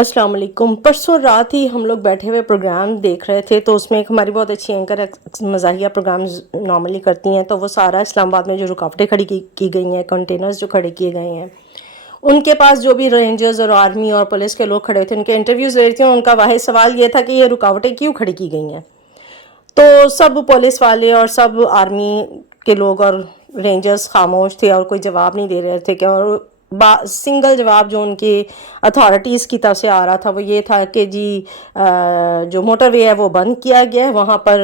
السلام علیکم۔ پرسوں رات ہی ہم لوگ بیٹھے ہوئے پروگرام دیکھ رہے تھے، تو اس میں ایک ہماری بہت اچھی اینکر مزاحیہ پروگرامز نارملی کرتی ہیں، تو وہ سارا اسلام آباد میں جو رکاوٹیں کھڑی کی گئی ہیں، کنٹینرز جو کھڑے کیے گئے ہیں، ان کے پاس جو بھی رینجرز اور آرمی اور پولیس کے لوگ کھڑے تھے، ان کے انٹرویوز لے رہی تھیں، ان کا واحد سوال یہ تھا کہ یہ رکاوٹیں کیوں کھڑی کی گئی ہیں۔ تو سب پولیس والے اور سب آرمی کے لوگ اور رینجرز خاموش تھے اور کوئی جواب نہیں دے رہے تھے کہ اور سنگل جواب جو ان کی اتھارٹیز کی طرف سے آ رہا تھا وہ یہ تھا کہ جی جو موٹر وے ہے وہ بند کیا گیا ہے، وہاں پر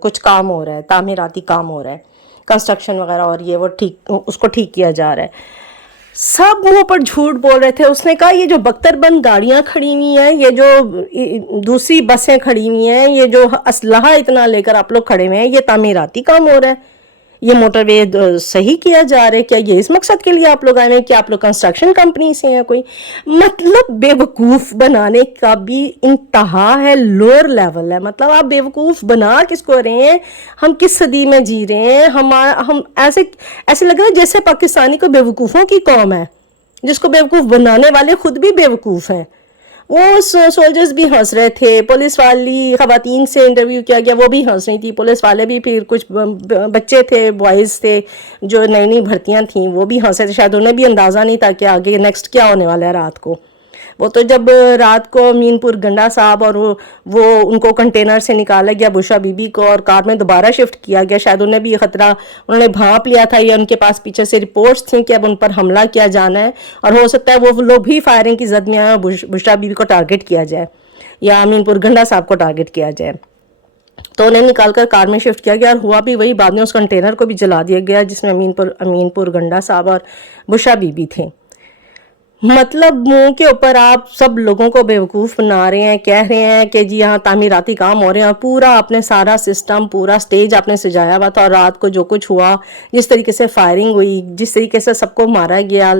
کچھ کام ہو رہا ہے، تعمیراتی کام ہو رہا ہے، کنسٹرکشن وغیرہ، اور یہ وہ اس کو ٹھیک کیا جا رہا ہے۔ سب منہ پر جھوٹ بول رہے تھے۔ اس نے کہا یہ جو بختر بند گاڑیاں کھڑی ہوئی ہیں، یہ جو دوسری بسیں کھڑی ہوئی ہیں، یہ جو اسلحہ اتنا لے کر آپ لوگ کھڑے ہوئے ہیں، یہ تعمیراتی کام ہو رہا ہے، یہ موٹر وے صحیح کیا جا رہا ہے، کیا یہ اس مقصد کے لیے آپ لوگ آئے ہیں کہ آپ لوگ کنسٹرکشن کمپنی سے ہیں کوئی؟ مطلب بے وقوف بنانے کا بھی انتہا ہے، لوئر لیول ہے۔ مطلب آپ بے وقوف بنا کس کو رہے ہیں؟ ہم کس صدی میں جی رہے ہیں؟ ہم ایسے لگ رہا ہے جیسے پاکستانی کو بے وقوفوں کی قوم ہے، جس کو بے وقوف بنانے والے خود بھی بے وقوف ہیں۔ وہ سولجرز بھی ہنس رہے تھے، پولیس والی خواتین سے انٹرویو کیا گیا، وہ بھی ہنس رہی تھی، پولیس والے بھی، پھر کچھ بچے تھے، بوائز تھے جو نئی نئی بھرتیاں تھیں، وہ بھی ہنس رہے تھے، شاید انہیں بھی اندازہ نہیں تھا کہ آگے نیکسٹ کیا ہونے والا ہے رات کو۔ وہ تو جب رات کو امین پور گنڈا صاحب اور وہ ان کو کنٹینر سے نکالا گیا، بشرا بی بی کو، اور کار میں دوبارہ شفٹ کیا گیا، شاید انہیں بھی یہ خطرہ انہوں نے بھانپ لیا تھا، یا ان کے پاس پیچھے سے رپورٹس تھیں کہ اب ان پر حملہ کیا جانا ہے، اور ہو سکتا ہے وہ لوگ بھی فائرنگ کی زد میں آئے اور بشرا بی بی کو ٹارگٹ کیا جائے یا امین پور گنڈا صاحب کو ٹارگٹ کیا جائے۔ تو انہیں نکال کر کار میں شفٹ کیا گیا، اور ہوا بھی وہی، بعد میں اس کنٹینر کو بھی جلا دیا گیا جس میں امین پور گنڈا صاحب اور بشرا بی بی تھے۔ مطلب منہ کے اوپر آپ سب لوگوں کو بیوقوف بنا رہے ہیں، کہہ رہے ہیں کہ جی یہاں تعمیراتی کام ہو رہے ہیں، اور پورا آپ نے سارا سسٹم، پورا سٹیج آپ نے سجایا ہوا تھا، اور رات کو جو کچھ ہوا، جس طریقے سے فائرنگ ہوئی، جس طریقے سے سب کو مارا گیا،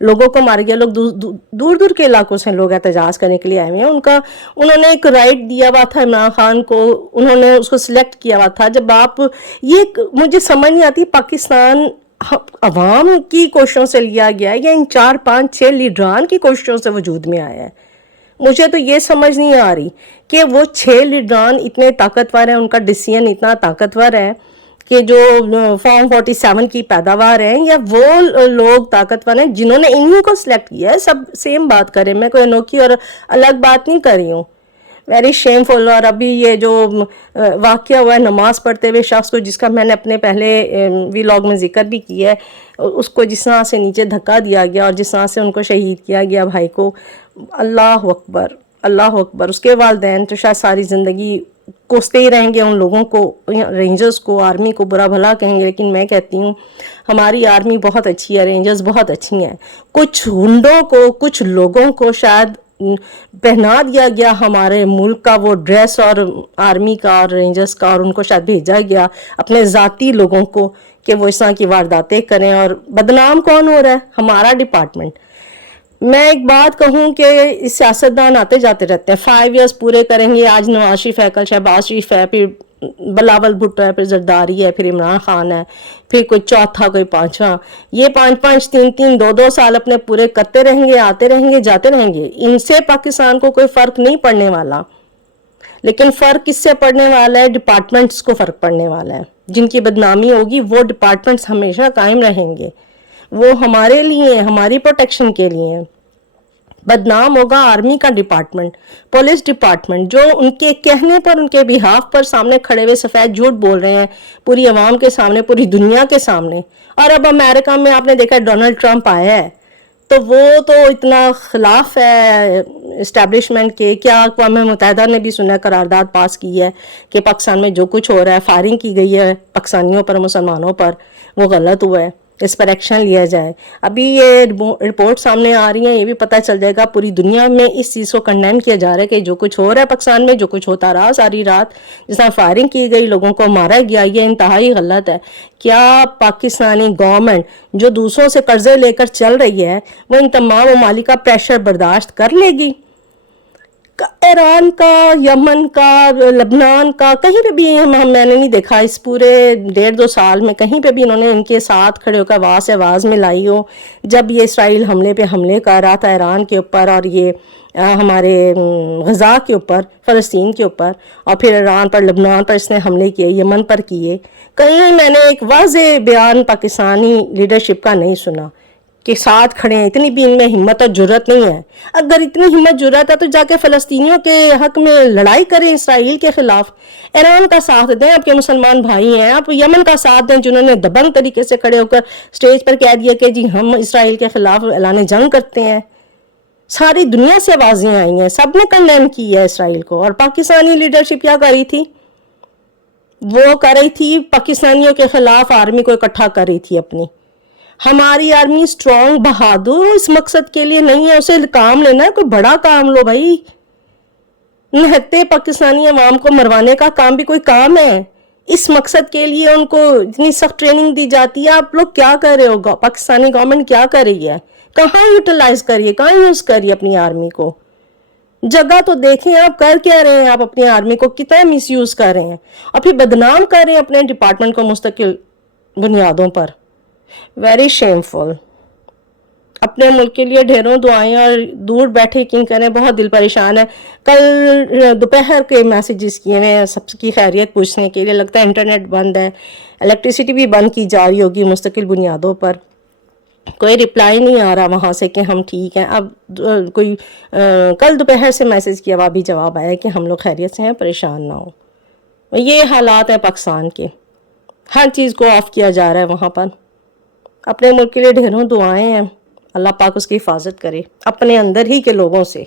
لوگوں کو مارا گیا، لوگ دور دور کے علاقوں سے لوگ احتجاج کرنے کے لیے آئے ہوئے ہیں، انہوں نے ایک رائٹ دیا ہوا تھا عمران خان کو، انہوں نے اس کو سلیکٹ کیا ہوا تھا۔ جب آپ یہ مجھے سمجھ نہیں آتی، پاکستان عوام کی کوششوں سے لیا گیا ہے یا ان 4 5 6 لیڈران کی کوششوں سے وجود میں آیا ہے؟ مجھے تو یہ سمجھ نہیں آ رہی کہ وہ 6 لیڈران اتنے طاقتور ہیں، ان کا ڈیسیژن اتنا طاقتور ہے کہ جو فارم 47 کی پیداوار ہیں، یا وہ لوگ طاقتور ہیں جنہوں نے انہی کو سلیکٹ کیا ہے۔ سب سیم بات کریں، میں کوئی انوکھی اور الگ بات نہیں کر رہی ہوں، ویری شیم فل۔ اور ابھی یہ جو واقعہ ہوا ہے نماز پڑھتے ہوئے شخص کو، جس کا میں نے اپنے پہلے ویلاگ میں ذکر بھی کیا ہے، اس کو جس طرح سے نیچے دھکا دیا گیا اور جس طرح سے ان کو شہید کیا گیا بھائی کو، اللہ اکبر، اللہ اکبر۔ اس کے والدین تو شاید ساری زندگی کوستے ہی رہیں گے ان لوگوں کو، رینجرز کو، آرمی کو برا بھلا کہیں گے، لیکن میں کہتی ہوں ہماری آرمی بہت اچھی ہے، رینجرز بہت اچھی ہیں۔ کچھ گنڈوں کو، کچھ لوگوں کو شاید پہنا دیا گیا ہمارے ملک کا وہ ڈریس، اور آرمی کا اور رینجرز کا، اور ان کو شاید بھیجا گیا اپنے ذاتی لوگوں کو کہ وہ اس طرح کی وارداتیں کریں، اور بدنام کون ہو رہا ہے؟ ہمارا ڈپارٹمنٹ۔ میں ایک بات کہوں کہ سیاستدان آتے جاتے رہتے ہیں، 5 ایئرز پورے کریں گے، آج نواز شریف ہے، کل شہباز شریف ہے، پھر بلاول بھٹو ہے، پھر زرداری ہے، پھر عمران خان ہے، پھر کوئی چوتھا، کوئی پانچواں، یہ 5 3 2 سال اپنے پورے کرتے رہیں گے، آتے رہیں گے، جاتے رہیں گے۔ ان سے پاکستان کو کوئی فرق نہیں پڑنے والا، لیکن فرق کس سے پڑنے والا ہے؟ ڈپارٹمنٹس کو فرق پڑنے والا ہے۔ جن کی بدنامی ہوگی وہ ڈپارٹمنٹس ہمیشہ قائم رہیں گے، وہ ہمارے لیے ہیں، ہماری پروٹیکشن کے لیے ہیں۔ بدنام ہوگا آرمی کا ڈپارٹمنٹ، پولیس ڈپارٹمنٹ، جو ان کے کہنے پر، ان کے بہاف پر سامنے کھڑے ہوئے سفید جھوٹ بول رہے ہیں پوری عوام کے سامنے، پوری دنیا کے سامنے۔ اور اب امریکہ میں آپ نے دیکھا ڈونلڈ ٹرمپ آیا ہے، تو وہ تو اتنا خلاف ہے اسٹیبلشمنٹ کے، کیا اقوام متحدہ نے بھی سنا قرارداد پاس کی ہے کہ پاکستان میں جو کچھ ہو رہا ہے، فائرنگ کی گئی ہے پاکستانیوں پر، مسلمانوں پر، وہ غلط ہوا ہے، اس پر ایکشن لیا جائے۔ ابھی یہ رپورٹ سامنے آ رہی ہیں، یہ بھی پتہ چل جائے گا، پوری دنیا میں اس چیز کو کنڈیم کیا جا رہا ہے کہ جو کچھ ہو رہا ہے پاکستان میں، جو کچھ ہوتا رہا ساری رات، جس طرح فائرنگ کی گئی، لوگوں کو مارا گیا، یہ انتہائی غلط ہے۔ کیا پاکستانی گورنمنٹ جو دوسروں سے قرضے لے کر چل رہی ہے، وہ ان تمام ممالک کا پریشر برداشت کر لے گی؟ ایران کا، یمن کا، لبنان کا، کہیں پہ بھی میں نے نہیں دیکھا اس پورے 1.5-2 سال میں کہیں پہ بھی انہوں نے ان کے ساتھ کھڑے ہو کر آواز سے آواز ملائی ہو جب یہ اسرائیل حملے کر رہا تھا ایران کے اوپر، اور یہ ہمارے غزہ کے اوپر، فلسطین کے اوپر، اور پھر ایران پر، لبنان پر اس نے حملے کیے، یمن پر کیے. کہیں میں نے ایک واضح بیان پاکستانی لیڈرشپ کا نہیں سنا کہ ساتھ کھڑے ہیں. اتنی بھی ان میں ہمت اور جرت نہیں ہے. اگر اتنی ہمت جرت ہے تو جا کے فلسطینیوں کے حق میں لڑائی کریں اسرائیل کے خلاف. ایران کا ساتھ دیں، آپ کے مسلمان بھائی ہیں. آپ یمن کا ساتھ دیں جنہوں نے دبنگ طریقے سے کھڑے ہو کر سٹیج پر کہہ دیا کہ جی ہم اسرائیل کے خلاف اعلان جنگ کرتے ہیں. ساری دنیا سے آوازیں آئی ہیں، سب نے کنڈیم کی ہے اسرائیل کو. اور پاکستانی لیڈرشپ کیا کر رہی تھی؟ وہ کر رہی تھی پاکستانیوں کے خلاف آرمی کو اکٹھا کر رہی تھی اپنی. ہماری آرمی سٹرونگ، بہادر اس مقصد کے لیے نہیں ہے. اسے کام لینا ہے، کوئی بڑا کام لو بھائی. نہتے پاکستانی عوام کو مروانے کا کام بھی کوئی کام ہے؟ اس مقصد کے لیے ان کو اتنی سخت ٹریننگ دی جاتی ہے. آپ لوگ کیا کر رہے ہو؟ پاکستانی گورنمنٹ کیا کر رہی ہے؟ کہاں یوٹیلائز کریے، کہاں یوز کریے اپنی آرمی کو؟ جگہ تو دیکھیں آپ کر کیا رہے ہیں. آپ اپنی آرمی کو کتنا مس یوز کر رہے ہیں اور پھر بدنام کر رہے ہیں اپنے ڈپارٹمنٹ کو مستقل بنیادوں پر. Very shameful. اپنے ملک کے لیے ڈھیروں دعائیں، اور دور بیٹھے یقین کریں بہت دل پریشان ہے. کل دوپہر کے میسیجز کیے ہیں سب کی خیریت پوچھنے کے لیے. لگتا ہے انٹرنیٹ بند ہے، الیکٹریسٹی بھی بند کی جا رہی ہوگی مستقل بنیادوں پر. کوئی رپلائی نہیں آ رہا وہاں سے کہ ہم ٹھیک ہیں. اب کوئی کل دوپہر سے میسیج کیا، ابھی جواب آیا کہ ہم لوگ خیریت سے ہیں، پریشان نہ ہو. یہ حالات ہیں پاکستان کے. ہر چیز کو آف کیا جا رہا ہے وہاں پر. اپنے ملک کے لیے ڈھیروں دعائیں ہیں، اللہ پاک اس کی حفاظت کرے اپنے اندر ہی کے لوگوں سے.